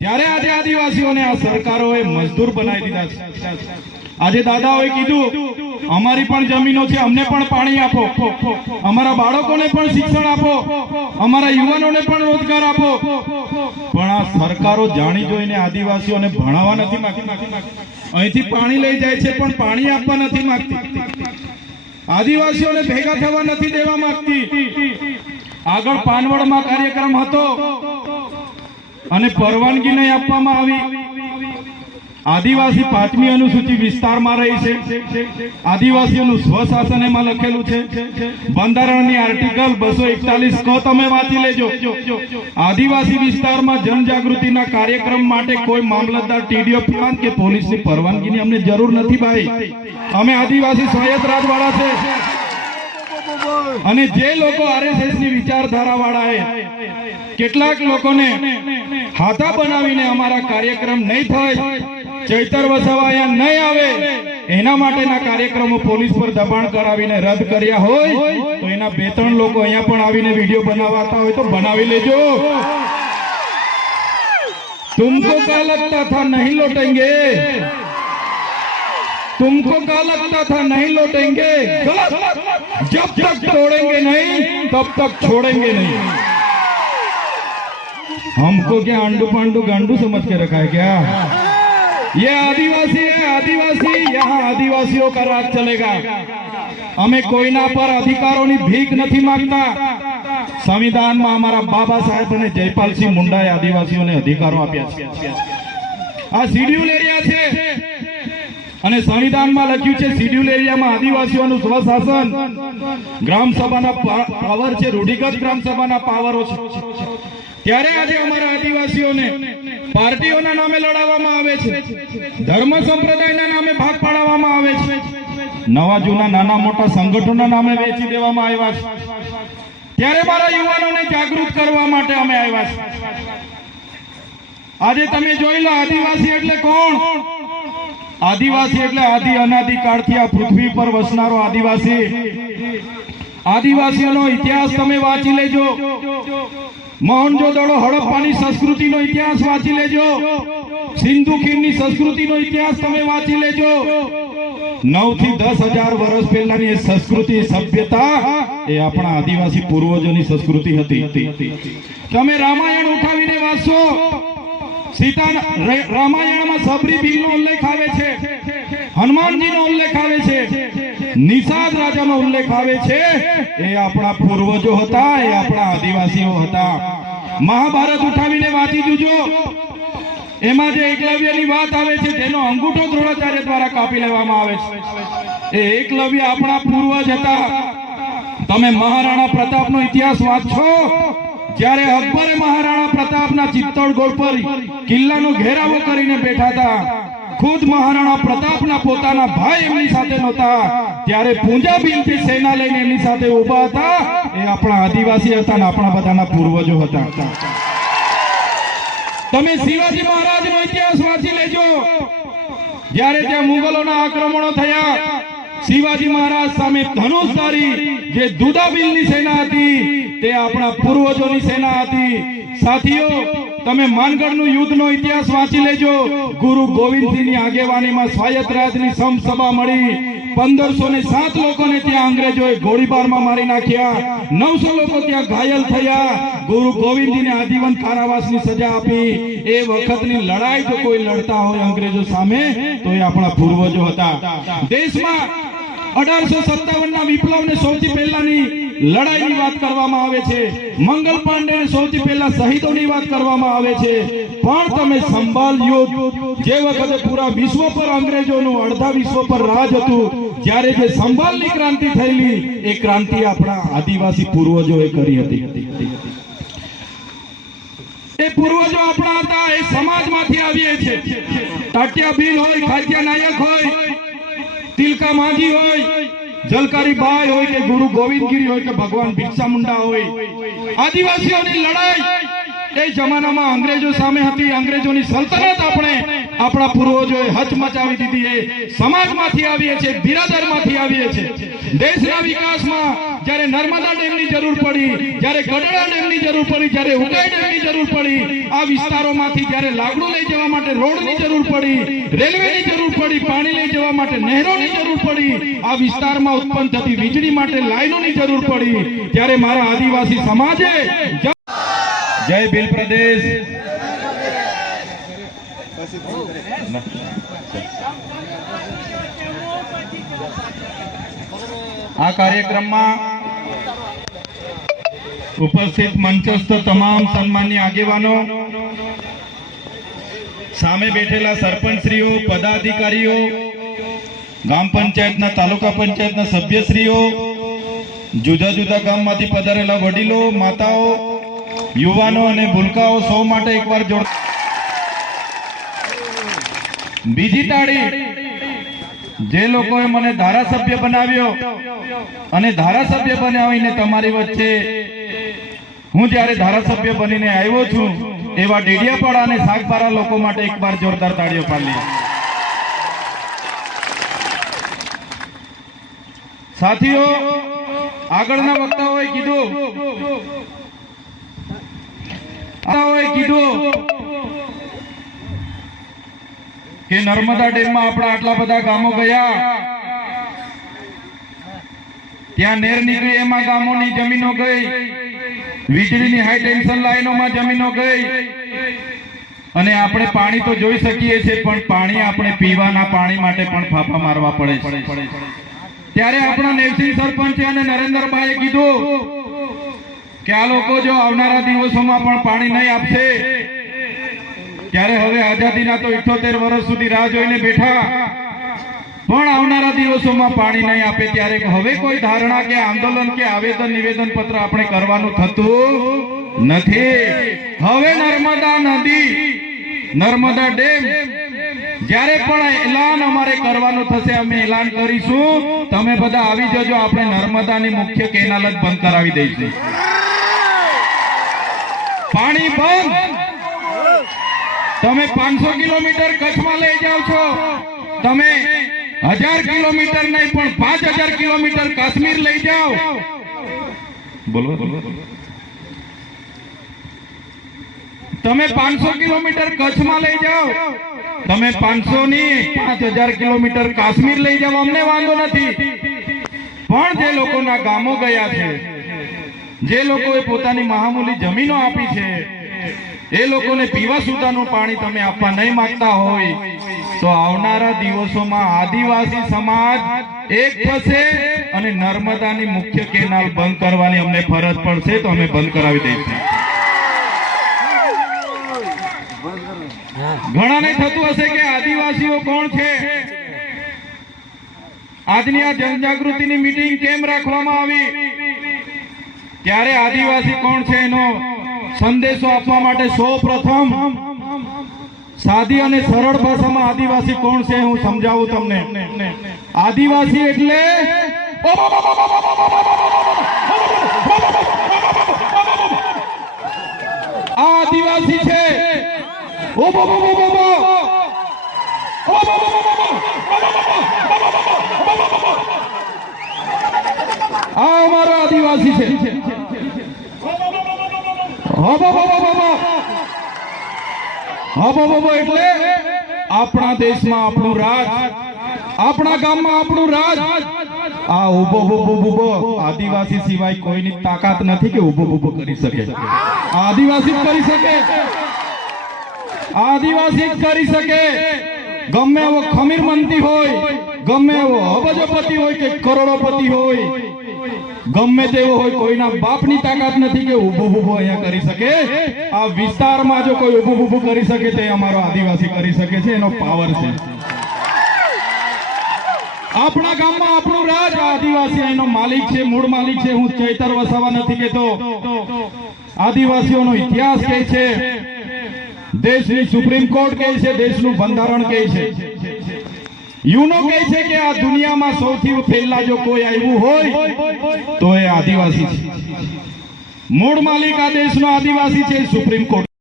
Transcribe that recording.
ત્યારે આજે આદિવાસીઓને આ સરકારોએ મજદૂર બનાવી દીધા છે। આજે દાદાઓએ કીધું અમારી પણ જમીનો છે, અમને પણ પાણી આપો, અમારા બાળકોને પણ શિક્ષણ આપો, અમારા યુવાનોને પણ રોજગાર આપો, પણ આ સરકારો જાણી જોઈને આદિવાસીઓને ભણાવવા નથી માંગતી। અહીંથી પાણી લઈ જાય છે પણ પાણી આપવા નથી માંગતી, આદિવાસીઓને ભેગા થવા નથી દેવા માંગતી। આગળ પાનવડમાં કાર્યક્રમ હતો અને પરવાનગી નહીં આપવામાં આવી। આદિવાસી 5મી અનુસૂચિ વિસ્તારમાં રહી છે, આદિવાસીઓનું સ્વશાસન એમાં લખેલું છે, બંધારણની આર્ટિકલ 241 ક તમે વાંચી લેજો। આદિવાસી વિસ્તારમાં જનજાગૃતિના કાર્યક્રમ માટે કોઈ મામલતદાર, ટીડીઓ પ્રાંત કે પોલીસની પરવાનગીની અમને જરૂર નથી ભાઈ। અમે આદિવાસી સ્વાયત્ત રાજવાળા છે અને જે લોકો આરએસએસ ની વિચારધારા વાળા કેટલાક લોકોને હાથા બનાવીને અમારા કાર્યક્રમ નહીં થાય, ચૈતર વસાવા અહીંયા નહીં આવે, એના માટેના કાર્યક્રમો પોલીસ પર દબાણ કરાવીને રદ કર્યા હોય તો એના 2-3 લોકો અહીંયા પણ આવીને વિડીયો બનાવતા હોય તો બનાવી લેજો। तुमको क्या लगता था नहीं लौटेंगे, तुमको क्या लगता था नहीं लौटेंगे, गलत। जब तक तोड़ेंगे नहीं तब तक छोड़ेंगे नहीं। हमको क्या अंडू पांडू गांडू समझ के रखा है क्या? ये आदिवासी है, आदिवासी, यहाँ आदिवासियों का राज चलेगा। हमें कोईना पर अधिकारों की भीख नहीं मांगता। संविधान में हमारा बाबा साहेब ने जयपाल सिंह मुंडाए आदिवासियों ने अधिकारों आप्या छे। आ शेड्यूल एरिया छे અને સંવિધાનમાં લખ્યું છે શેડ્યુલ એરિયામાં આદિવાસીઓનું સ્વશાસન, ગ્રામ સભાના પાવર છે, રૂઢિગત ગ્રામ સભાના પાવરો છે। ત્યારે આજે અમારા આદિવાસીઓને પાર્ટીઓના નામે લડાવવામાં આવે છે, ધર્મ સંપ્રદાયના નામે ભાગ પાડવામાં આવે છે, નવા જૂના નાના મોટા સંગઠનોના નામે વેચી દેવામાં આવ્યા છે। ત્યારે મારા યુવાનોને જાગૃત કરવા માટે અમે આવ્યા છે। આજે તમે જોઈ લો, આદિવાસી એટલે કોણ? આદિવાસી એટલે આદિ અનાદિ કાળથી આ પૃથ્વી પર વસનારો આદિવાસી। આદિવાસીઓનો ઇતિહાસ તમે વાંચી લેજો, મોહનજોદડો હડપ્પાની સંસ્કૃતિનો ઇતિહાસ વાંચી લેજો, સિંધુ ખીણની સંસ્કૃતિનો ઇતિહાસ તમે વાંચી લેજો। 9 થી 10,000 વર્ષ પહેલાની એ સંસ્કૃતિ, સભ્યતા એ આપણા આદિવાસી પૂર્વજોની સંસ્કૃતિ હતી। તમે રામાયણ ઉઠાવીને વાંચો, રામાયણમાં સબરી બીલનો ઉલ્લેખ આવે છે, હનુમાનજીનો ઉલ્લેખ આવે છે, નિષાદ રાજાનો ઉલ્લેખ આવે છે। એ આપણા પૂર્વજો હતા, એ આપણા આદિવાસીઓ હતા। મહાભારત ઉઠાવીને વાંચી જોજો, એમાં જે એકલવ્યની વાત આવે છે તેનો અંગૂઠો દ્રોણાચાર્ય દ્વારા કાપી લેવામાં આવે છે। એ એકલવ્ય આપણા પૂર્વજ હતા। તમે મહારાણા પ્રતાપનો ઇતિહાસ વાંચો, જ્યારે અકબરે મહારાણા પ્રતાપના ચિત્તોડગઢ પર કિલ્લાનો ઘેરાવો કરીને બેઠા હતા, ખુદ મહારાણા પ્રતાપના પોતાના ભાઈ એમની સાથે નહોતા, ત્યારે પૂંજા ભીલથી સેના લઈને એમની સાથે ઊભા હતા। એ આપણા આદિવાસી હતા અને આપણા બધાના પૂર્વજો હતા। તમે શિવાજી મહારાજનો ઇતિહાસ વાંચી લેજો, જ્યારે ત્યાં મુગલોના આક્રમણો થયા, શિવાજી મહારાજ સામે ધનુષધારી જે દુદાબીલની સેના હતી તે આપણા પૂર્વજોની સેના હતી। સાથીઓ, તમે માનગઢનું યુદ્ધનો ઇતિહાસ વાંચી લેજો, ગુરુ ગોવિંદસિંહની આગેવાનીમાં સ્વાયત્ત રાજની સમસભા મળી, 1507 લોકોને ત્યાં અંગ્રેજોએ ગોળીબારમાં મારી નાખ્યા, 900 લોકો ત્યાં ઘાયલ થયા, ગુરુ ગોવિંદજીને આજીવન કારાવાસની સજા આપી। એ વખતની લડાઈ જો કોઈ લડતા હોય અંગ્રેજો સામે તો એ આપણા પૂર્વજો હતા। દેશમાં 1857ના વિપ્લવને સૌથી પહેલાની લડાઈની વાત કરવામાં આવે છે, મંગલ પાંડેને સૌથી પહેલા શહીદોની વાત કરવામાં આવે છે। પણ તમે સંભાલ યુદ્ધ, જે વખતે પૂરા વિશ્વ પર અંગ્રેજોનું અડધા વિશ્વ પર રાજ હતું, જ્યારે જે સંભાલની ક્રાંતિ થયેલી, એ ક્રાંતિ આપણા આદિવાસી પૂર્વજોએ કરી હતી। એ પૂર્વજો આપણા હતા, એ સમાજમાંથી આવીએ છે। ટાટિયા ભીલ હોય, ખાદ્ય નાયક હોય, તિલકા માંજી હોય, જલકારી બાઈ હોય કે ગુરુ ગોવિંદગીરી હોય કે ભગવાન બિરસા મુંડા હોય, આદિવાસીઓની લડાઈ એ જમાનામાં અંગ્રેજો સામે હતી, અંગ્રેજોની સલ્તનત આપણે આપણા પૂર્વજોએ હચમચાવી દીધી. એ સમાજમાંથી આવીએ છે, બિરાદરમાંથી આવીએ છે. દેશના વિકાસમાં જ્યારે નર્મદા ડેમની જરૂર પડી, જ્યારે ગઢડા ડેમની જરૂર પડી, જ્યારે ઉકાઈ ડેમની જરૂર પડી, આ વિસ્તારોમાંથી જ્યારે લાકડું લઈ જવા માટે રોડની જરૂર પડી, રેલવેની જરૂર પડી, પાણી લઈ જવા માટે નહેરોની જરૂર પડી, આ વિસ્તારમાં ઉત્પન્ન થતી વીજળી માટે લાઈનોની જરૂર પડી, ત્યારે મારા આદિવાસી સમાજે જય ભીલ પ્રદેશ. આ કાર્યક્રમમાં ઉપસ્થિત મંચસ્થ તમામ સન્માનીય આગેવાનો, સામે બેઠેલા સરપંચશ્રીઓ, પદાધિકારીઓ, ગામ પંચાયતના, તાલુકા પંચાયતના સભ્યશ્રીઓ, જુદા જુદા ગામમાંથી પધારેલા વડીલો, માતાઓ, યુવાનો અને ભૂલકાઓ સૌ માટે એકવાર જોડ. બીજી તાળી જે લોકોએ મને ધારાસભ્ય બનાવ્યો અને ધારાસભ્ય બનાવીને તમારી વચ્ચે હું જ્યારે ધારાસભ્ય બનીને આવ્યો છું એવા ડેડિયાપાડા અને સાગબારા લોકો માટે એકવાર જોરદાર તાળીઓ પાડી. સાથીઓ, આગળના વક્તાઓએ કીધું કે નર્મદા ડેમમાં આપણા આટલા બધા ગામો ગયા, ત્યાં નેર નીકળી એમાં ગામોની જમીનો ગઈ, વીજળીની હાઈ ટેન્શન લાઈનોમાં જમીનો ગઈ, અને આપણે પાણી તો જોઈ શકીએ છીએ પણ પાણી આપણે પીવાના પાણી માટે પણ ફાફા મારવા પડે છે. ત્યારે આપણા નેવસિંહ સરપંચે અને નરેન્દ્રભાઈએ કીધું કે આ લોકો જો આવનારા દિવસોમાં પણ પાણી નહીં આપશે, ત્યારે હવે આઝાદીના તો 78 વર્ષ સુધી રાહ જોઈને બેઠા, પણ આવનારા દિવસોમાં પાણી નહીં આપે ત્યારે હવે કોઈ ધારણા કે આંદોલન કે આવેદન નિવેદન પત્ર આપણે કરવાનું થતું નથી. હવે નર્મદા નદી, નર્મદા ડેમ જ્યારે પણ એલાન અમારે કરવાનું થશે અમે એલાન કરીશું. તમે બધા આવી જજો, આપણે નર્મદાની મુખ્ય કેનાલ જ બંધ કરાવી દઈશું. પાણી બંધ. તમે 500 કિલોમીટર કચ્છમાં લઈ જાઓ છો, તમે 1000 કિલોમીટર નહીં પણ 5000 કિલોમીટર કાશ્મીર લઈ જાઓ. બોલો. તમે 500 કિલોમીટર કચ્છમાં લઈ જાઓ, તમે 500 ની 5000 કિલોમીટર કાશ્મીર લઈ જાઓ, અમને વાંધો નથી. પણ જે લોકોના ગામો ગયા છે, જે લોકોએ પોતાની મહામૂલી જમીનો આપી છે, એ લોકોને પીવા સુધાનું પાણી તમે આપવા નહીં માંગતા હોય તો આવનારા દિવસોમાં આદિવાસી સમાજ એક થશે અને નર્મદાની મુખ્ય કેનાલ બંધ કરવાની અમને ફરજ પડશે તો અમે બંધ કરાવી દઈશું. ઘણાને થતું હશે કે આદિવાસીઓ કોણ છે, આજની આ જનજાગૃતિની મીટિંગ કેમ રાખવામાં આવી, ત્યારે આદિવાસી કોણ છે એનો સંદેશો આપવા માટે સૌપ્રથમ સાદી અને સરળ ભાષામાં આદિવાસી કોણ છે હું સમજાવું તમને. આદિવાસી એટલે આ આદિવાસી છે. આ અમારો આદિવાસી છે. એટલે આપણા દેશમાં આપણું રાજ, આપણા ગામમાં આપણું રાજ. આ ઉભો આદિવાસી સિવાય કોઈની તાકાત નથી કે ઉભો કરી શકે. આદિવાસી જ કરી શકે, આદિવાસી જ કરી શકે. ગમે એવો ખમીર મંતી હોય, ગમે એવો અબજોપતિ હોય કે કરોડોપતિ હોય, ગમે તેવો હોય, કોઈના બાપની તાકાત નથી કે ઉભો અહીંયા કરી શકે. આ વિસ્તારમાં જો કોઈ ઉભો કરી શકે તે અમારો આદિવાસી કરી શકે છે, એનો પાવર છે. આપણા ગામમાં આપણું રાજ, આદિવાસી એનો માલિક છે, મૂળ માલિક છે. હું ચૈતર વસાવા નથી કહેતો, આદિવાસીઓનો ઇતિહાસ કહે છે, દેશની સુપ્રીમ કોર્ટ કહે છે, દેશનું બંધારણ કહે છે, યુનો કહે છે કે આ દુનિયામાં સૌથી પહેલા જો કોઈ આવ્યું હોય તો એ આદિવાસી છે. મૂળ માલિક આ દેશનો આદિવાસી છે, સુપ્રીમ કોર્ટ